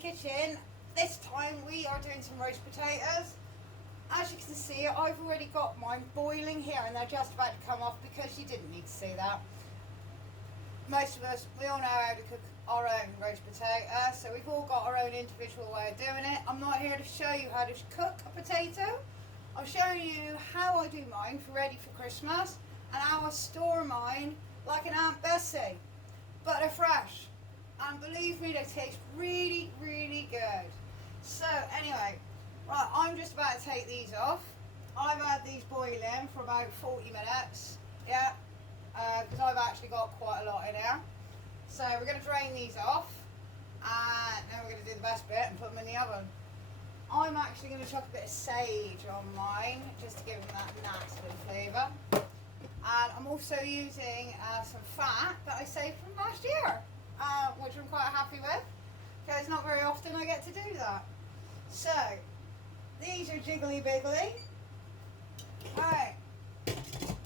kitchen. This time we are doing some roast potatoes. As you can see, I've already got mine boiling here and they're just about to come off because you didn't need to see that. Most of us, we all know how to cook our own roast potato, so we've all got our own individual way of doing it. I'm not here to show you how to cook a potato. I'm showing you how I do mine for ready for Christmas and how I store mine like an Aunt Bessie, but they're fresh. And believe me, they taste really, really good. So anyway, right, I'm just about to take these off. I've had these boiling for about 40 minutes, yeah, because I've actually got quite a lot in here. So we're going to drain these off, and then we're going to do the best bit and put them in the oven. I'm actually going to chuck a bit of sage on mine, just to give them that nice little flavour. And I'm also using some fat that I saved from last year, which I'm quite happy with, because not very often I get to do that. So, these are jiggly biggly. Alright,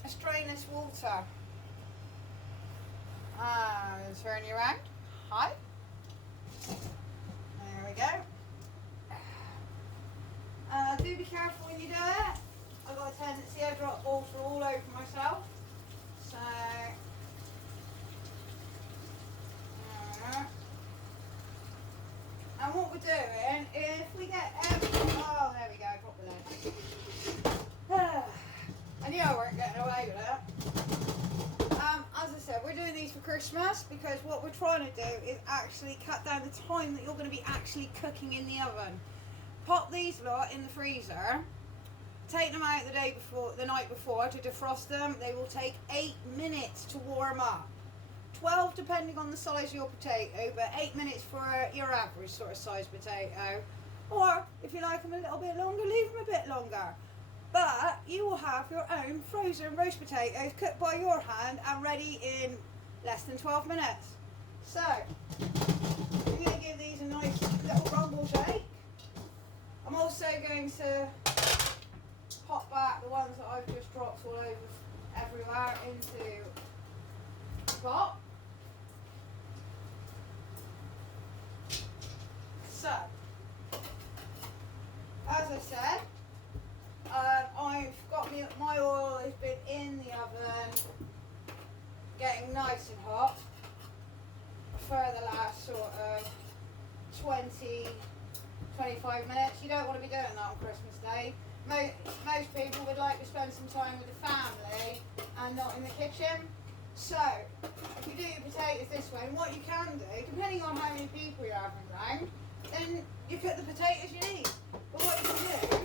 let's drain this water. And turn you around. Hi. There we go. Do be careful when you do it. I've got a tendency to drop water all over myself. So, and what we're doing, if we get oh, there we go, drop the lid. I knew I weren't getting away with it. As I said, we're doing these for Christmas because what we're trying to do is actually cut down the time that you're going to be actually cooking in the oven. Pop these lot in the freezer. Take them out the night before to defrost them. They will take 8 minutes to warm up. 12 depending on the size of your potato, but 8 minutes for your average sort of size potato. Or if you like them a little bit longer, leave them a bit longer. But you will have your own frozen roast potatoes cooked by your hand and ready in less than 12 minutes. So, I'm going to give these a nice little rumble shake. I'm also going to pop back the ones that I've just dropped all over everywhere into the pot. So, as I said, I've got my oil has been in the oven getting nice and hot for the last sort of 20-25 minutes. You don't want to be doing that on Christmas Day. Most people would like to spend some time with the family and not in the kitchen. So, if you do your potatoes this way, and what you can do, depending on how many people you're having around, then you cook the potatoes you need. But what you can do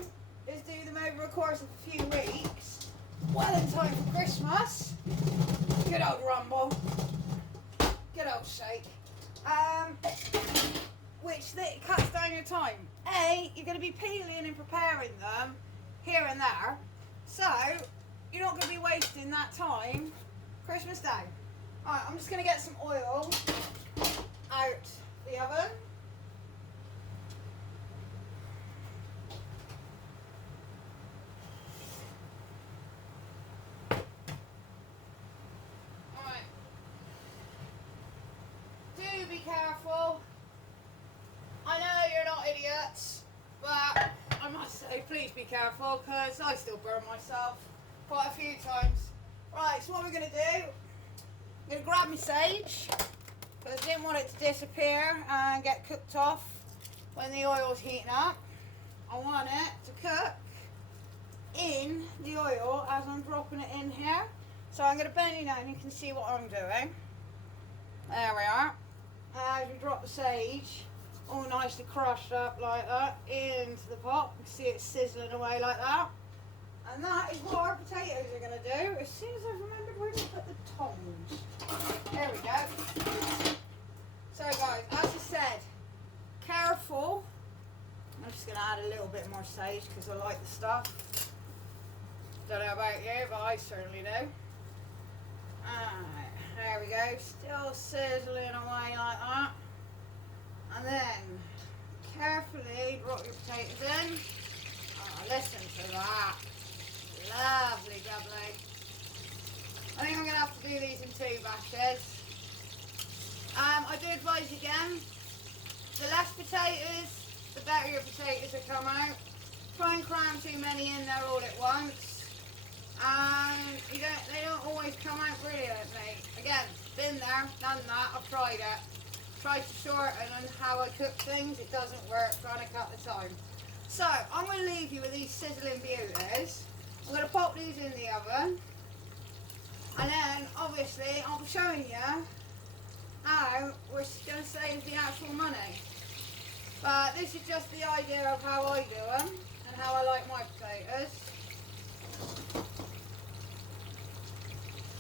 is do them over a course of a few weeks, well in time for Christmas. Good old rumble. Good old shake. Which cuts down your time. You're going to be peeling and preparing them here and there, so you're not going to be wasting that time Christmas Day. Alright, I'm just going to get some oil out the oven. Alright. Do be careful. I know you're not idiots, but I must say, please be careful, because I still burn myself quite a few times. Right, so what we're going to do, I'm going to grab my sage, because I didn't want it to disappear and get cooked off when the oil's heating up. I want it to cook in the oil as I'm dropping it in here. So I'm going to bend it down and you can see what I'm doing. There we are. As we drop the sage, all nicely crushed up like that into the pot. You can see it sizzling away like that. And that is what our potatoes are going to do as soon as I've remembered where to put the tongs. There we go. So guys, as I said, careful. I'm just going to add a little bit more sage because I like the stuff. Don't know about you, but I certainly do. Alright, there we go. Still sizzling away like that. And then carefully drop your potatoes in. Oh, listen to that. Lovely jubbly. I think I'm going to have to do these in 2 batches. I do advise again, The less potatoes, the better your potatoes will come out. Try and cram too many in there all at once. And they don't always come out brilliantly. Again, been there, done that, I've tried it. Tried to shorten on how I cook things, it doesn't work, trying to cut the time. So, I'm going to leave you with these sizzling beauties. I'm going to pop these in the oven. And then, obviously, I'll be showing you how we're going to save the actual money. But this is just the idea of how I do them and how I like my potatoes.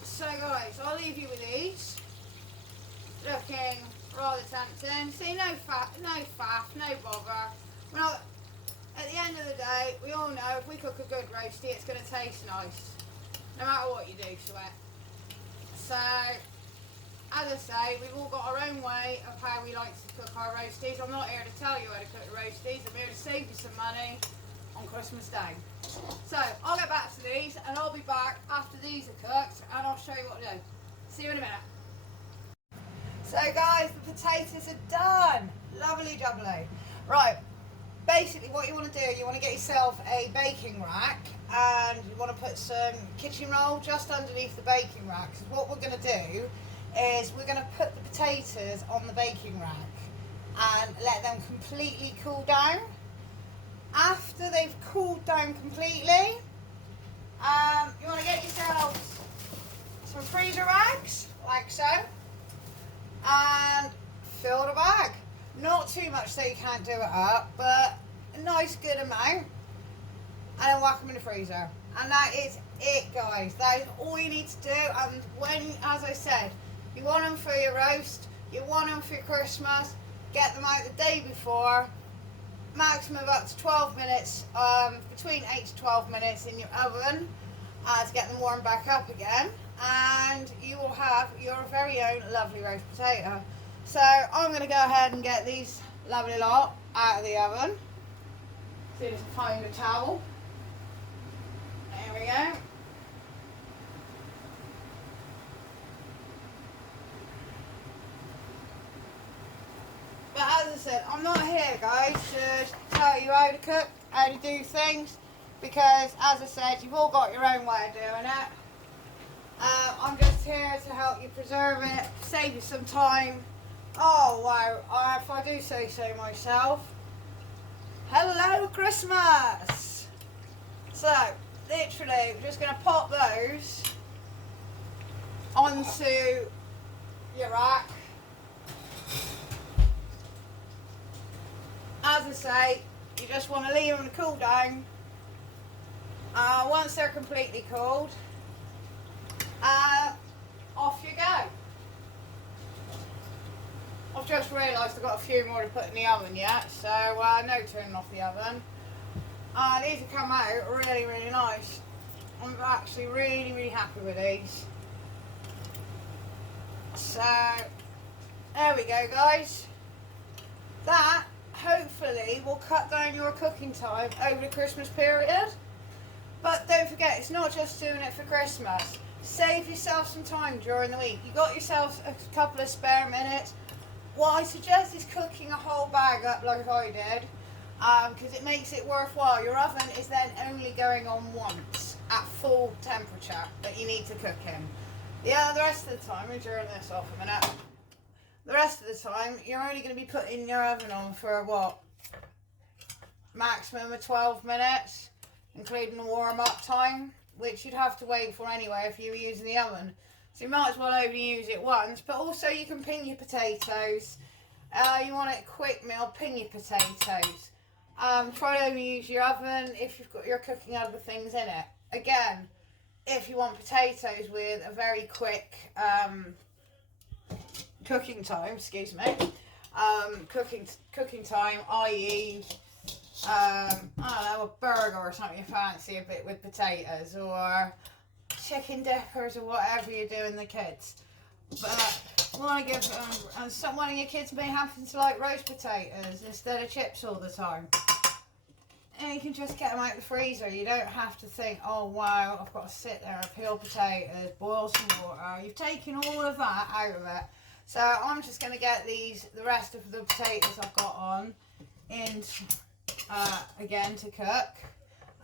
So guys, I'll leave you with these. Looking rather tempting. See, no faff, no bother. At the end of the day, we all know if we cook a good roastie, it's going to taste nice. No matter what you do to it. So, as I say, we've all got our own way of how we like to cook our roasties. I'm not here to tell you how to cook the roasties. I'm here to save you some money on Christmas Day. So, I'll get back to these and I'll be back after these are cooked and I'll show you what to do. See you in a minute. So guys, the potatoes are done. Lovely jubbly. Right, basically what you want to do, you want to get yourself a baking rack and you want to put some kitchen roll just underneath the baking rack. So what we're going to do is we're going to put the potatoes on the baking rack and let them completely cool down. After they've cooled down completely, you want to get yourselves some freezer rags, like so, and fill the bag. Not too much so you can't do it up, but a nice good amount, and then whack them in the freezer. And that is it, guys. That is all you need to do. And when, as I said, you want them for your roast, you want them for your Christmas, get them out the day before. Maximum of up to 12 minutes, between 8 to 12 minutes in your oven to get them warmed back up again, and you will have your very own lovely roast potato. So I'm going to go ahead and get these lovely lot out of the oven. See if I can find a towel. There we go. But as I said, I'm not here, guys, to tell you how to cook, how to do things, because as I said, you've all got your own way of doing it. I'm just here to help you preserve it, save you some time. Oh wow, if I do say so myself. Hello Christmas! So, literally, we're just going to pop those onto your rack. As I say, you just want to leave them to cool down. Once they're completely cooled, off you go. I've just realised I've got a few more to put in the oven yet, so no turning off the oven. These have come out really, really nice. I'm actually really, really happy with these. So, there we go, guys. That hopefully will cut down your cooking time over the Christmas period. But don't forget, it's not just doing it for Christmas. Save yourself some time during the week. You got yourself a couple of spare minutes. What I suggest is cooking a whole bag up like I did, because it makes it worthwhile. Your oven is then only going on once at full temperature that you need to cook in. Yeah, the rest of the time, I'm turning this off a minute. The rest of the time, you're only going to be putting your oven on for what? Maximum of 12 minutes, including the warm-up time, which you'd have to wait for anyway if you were using the oven. So you might as well only use it once, but also you can ping your potatoes. You want it a quick meal, ping your potatoes. Try to only use your oven if you're cooking other things in it. Again, if you want potatoes with a very quick cooking time, excuse me, cooking time, i.e. I don't know, a burger or something you fancy a bit with potatoes, or chicken dippers, or whatever you're doing the kids. But want to give one of your kids may happen to like roast potatoes instead of chips all the time. And you can just get them out of the freezer. You don't have to think, oh wow, I've got to sit there and peel potatoes, boil some water. You've taken all of that out of it. So I'm just going to get the rest of the potatoes I've got on in again to cook.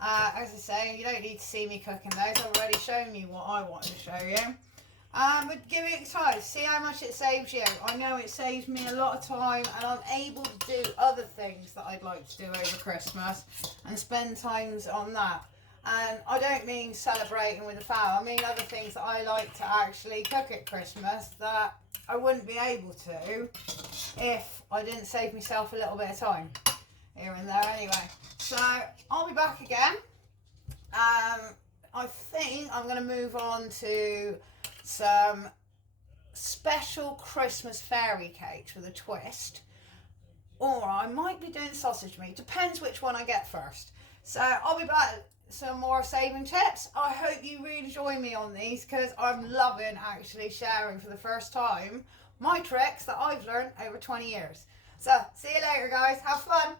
As I say, you don't need to see me cooking those. I've already shown you what I wanted to show you. But give it a try. See how much it saves you. I know it saves me a lot of time, and I'm able to do other things that I'd like to do over Christmas and spend times on that. And I don't mean celebrating with the family. I mean other things that I like to actually cook at Christmas that I wouldn't be able to if I didn't save myself a little bit of time here and there anyway. So I'll be back again. I think I'm going to move on to some special Christmas fairy cakes with a twist, or I might be doing sausage meat, depends which one I get first. So I'll be back with some more saving tips. I hope you really join me on these, because I'm loving actually sharing for the first time my tricks that I've learned over 20 years. So see you later guys, have fun.